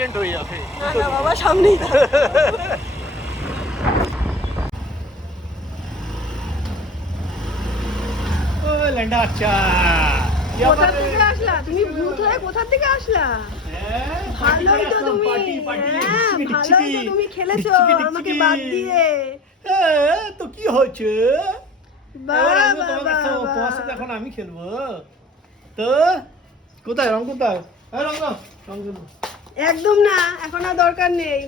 Accident হয়ে যাবে। না না বাবা, সামনেই থাক। ও ল্যান্ডা আচ্ছা, কোথা থেকে আসলা তুমি? ভূত হয়ে কোথা থেকে আসলা? ভালোই তো তুমি, হ্যাঁ ভালোই তো তুমি খেলেছো আমাকে বাদ দিয়ে। তো কি হয়েছে? বাবা বাবা, তোমার সাথে এখন আমি খেলবো। তো কোথায় রং, কোথায় রং? রং রং খেলবো। একদম না, এখন আর দরকার নেই।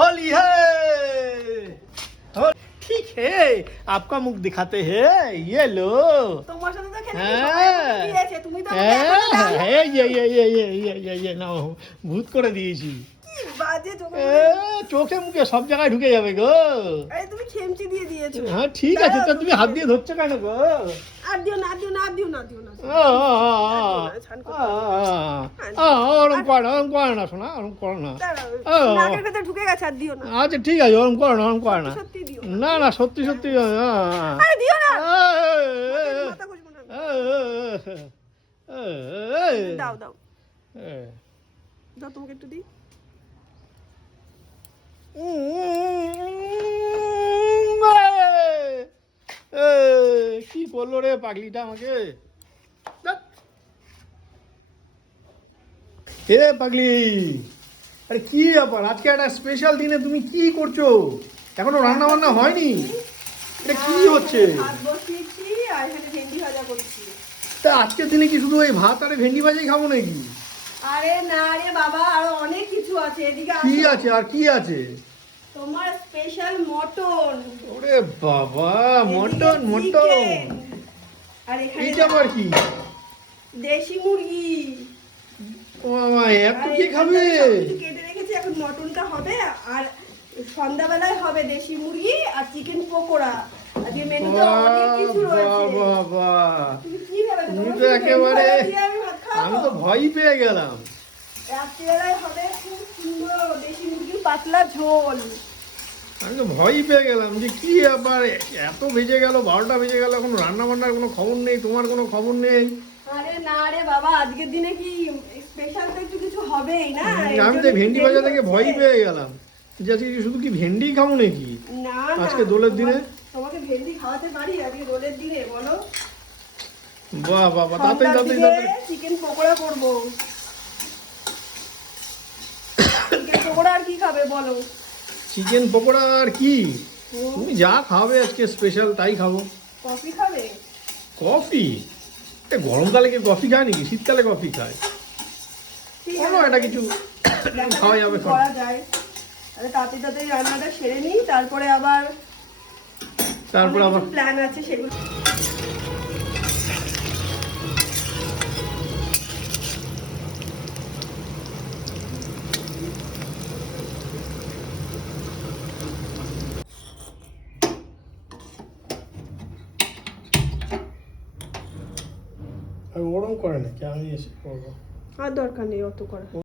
होली है, ठीक है, आपका मुख दिखाते हैं, ये लो। তোমার সাথে তো খেলে সবাই আমাকে দিয়েছে, তুমি তো আমাকে এখনো দাওনি। ये নাও, ভূত করে দিয়েছি। কি বাজে চোখে। চোখে মুখে সব জায়গায় ঢুকে যাবে গো। আরে তুমি খেমচি দিয়ে দিয়েছো। হ্যাঁ ঠিক আছে, তো তুমি হাত দিয়ে ধরছো কেন গো? আর দিও না, দিও না, দিও না, দিও না। ওরম করে না শোনা, ওরম করে না। নাকের ভেতরে ঢুকে গেছে, আর দিও না। আচ্ছা ঠিক আছে, ওরম করে না, ওরম করে না। সত্যি দিও না না, সত্যি সত্যি। আরে দিও না। মাথা ঘষবো না। দাও দাও দাও, তোমাকে একটু দিই। কি করলো রে পাগলিটা আমাকে? হে পাগলি, আরে কি ব্যাপার, আজকে একটা স্পেশাল দিনে তুমি কি করছো? এখনো রান্না বান্না হয়নি? এটা কি হচ্ছে? ভাত বসিয়েছি আর এখানে ভেন্ডি ভাজা করছি। তা আজকের দিনে কি শুধু ওই ভাত আর ভেন্ডি ভাজাই খাবো নাকি? আরে না রে বাবা, আরো অনেক কিছু আছে, এদিকে কি আসো। আছে আর কি আছে? তোমার স্পেশাল মটন। ওরে বাবা, মটন এদিকে মটন। chicken, আর এখানে এইটা আবার কি? দেশি মুরগি। ও মামা, এত আর কি খাবে? এখানটায় সবকিছু কেটে রেখেছি, এখন মটনটা হবে আর সন্ধ্যাবেলায় হবে দেশি মুরগি আর চিকেন পকোড়া। আজকে মেনুতে অনেক কিছু রয়েছে। বাবা, তুমি কি ভেবেছো? তুমি তোমার তো শুধু একেবারে, ভেন্ডি ভাজা দিয়ে আমি ভাত খাওয়াবো? আমি তো ভয়ই পেয়ে গেলাম। রাত্রিবেলায় হবে খুব সুন্দর দেশি মুরগির পাতলা ঝোল। আমি তো ভয়ই পেয়ে গেলাম যে কি ব্যাপার, এত বেজে গেল, 12টা বেজে গেল, এখন রান্না বান্নার কোনো খবর নেই, তোমার কোনো খবর নেই। আরে না রে বাবা, আজকের দিনে কি স্পেশাল তো একটু কিছু হবেই না। আমি তো ভেন্ডি ভাজা থেকে ভয়ই পেয়ে গেলাম যে আজকে কি শুধু কি ভেন্ডি খাবো নাকি না আজকে দোলের দিনে? তোমাকে ভেন্ডি খাওয়াতে পারি আজকে দোলের দিনে? বলো। বাহ বাবা, তাড়াতাড়ি তাড়াতাড়ি তাড়াতাড়ি। চিকেন পকোড়া করব। চিকেন পকোড়া আর কি খাবে বলো? চিকেন পকোড়া আর কি? তুমি যা খাবে আজকে স্পেশাল তাই খাবো। কফি খাবে? কফি? গরমকালে কি কফি খায় নাকি? শীতকালে কফি খায়। কোনো একটা কিছু খাওয়া যাবে। করা যায়। আরে তাড়াতাড়ি তাড়াতাড়ি রান্নাটা সেরে নিই, তারপরে আবার প্ল্যান আছে সেগুলো। ওরম করে নাকি? আমি এসে করবো। আর দরকার নেই অত করা।